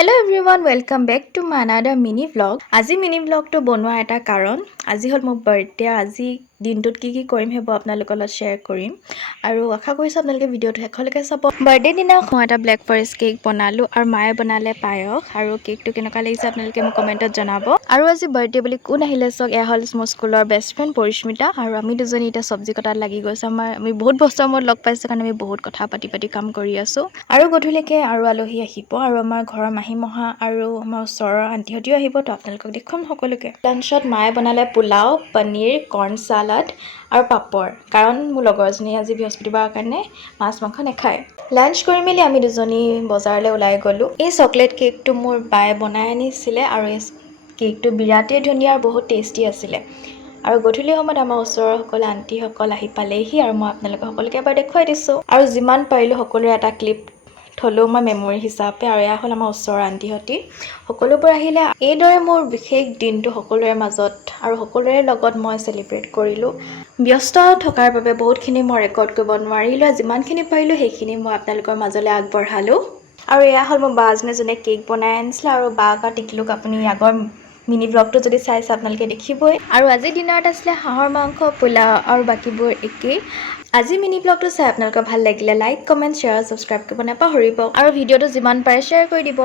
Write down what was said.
Hello everyone, welcome back to my another mini vlog. আজি mini vlog to বনোৱা এটা কাৰণ আজি হল মোৰ বাৰ্থডে আজি দিনটোত কি কৰিম হেব আপোনালোকৰ লগত শেয়াৰ কৰিম আৰু আশা কৰিছো আপোনালোকে ভিডিওটো শেষলৈকে চাব বাৰ্থডে দিনা মই এটা ব্ল্যাক ফৰেষ্ট কেক বনালো আৰু মায়ে বনালে পায়স আৰু কেকটো কেনেকুৱা লাগিছে আপোনালোকে মোক কমেন্টত জনাব আৰু আজি বাৰ্থডে বুলি কোন আহিলে সক এ হল মোৰ স্কুলৰ বেষ্ট ফ্ৰেণ্ড পৰিস্মিতা আৰু আমি দুজনী এটা সবজি কটাত লাগি গৈছো আমি বহুত বছৰ মূৰত লগ পাইছো কাৰণ আমি বহুত কথা পাতি কাম কৰি আছো আৰু গধুলিকে আৰু আলহী আহিব আৰু আমাৰ ঘৰৰ মাহী মহা আৰু আমাৰ ওচৰৰ আন্টিহতিও আহিব তো আপোনালোকক দেখুৱাম সকলোকে লাঞ্চত মায়ে বনালে পোলাও পনীৰ কৰ্ণ সালাড আৰু পাপৰ কাৰণ মোৰ লগৰজনী আজি বৃহস্পতিবাৰৰ কাৰণে মাছ মাংস নাখায় লাঞ্চ কৰি মেলি আমি দুজনী বজাৰলৈ ওলাই গলো এই চকলেট কেকটো মোৰ বায়ে বনাই আনিছিলে আৰু এই কেকটো বিৰাটেই ধুনীয়া আৰু বহুত টেষ্টি আছিলে আৰু গধূলি সময়ত আমাৰ ওচৰৰ সকল আন্টি সকল আহি পালেহি আৰু মই আপোনালোকক সকলোকে এবাৰ দেখুৱাই দিছো আৰু যিমান পাৰিলো সকলোৰে এটা ক্লিপ থলো মই মেমৰি হিচাপে আৰু এয়া হল আমাৰ ওচৰৰ আন্টিহতি সকলোবোৰ আহিলে এইদৰে মোৰ বিশেষ দিনটো সকলোৰে মাজত আৰু সকলোৰে লগত মই সেলিব্ৰেট কৰিলো ব্যস্ত থকাৰ বাবে বহুতখিনি মই ৰেকৰ্ড কৰিব নোৱাৰিলো যিমানখিনি পাৰিলো সেইখিনি মই আপোনালোকৰ মাজলৈ আগবঢ়ালো আৰু এয়া হল মোৰ বাজনে জনে কেক বনাই আনিছিল আৰু বাকা টিকলুক আপুনি আগৰ মিনি ব্লগটো যদি চাইছে আপোনালোকে দেখিবই আৰু আজি ডিনাৰত আছিলে হাঁহৰ মাংস পোলাও আৰু বাকিবোৰ একেই আজি মিনি ব্লগটো চাই আপোনালোকৰ ভাল লাগিলে লাইক কমেন্ট শ্বেয়াৰ সাবস্ক্ৰাইব কৰিব নাপাহৰিব আৰু ভিডিওটো যিমান পাৰে শ্বেয়াৰ কৰি দিব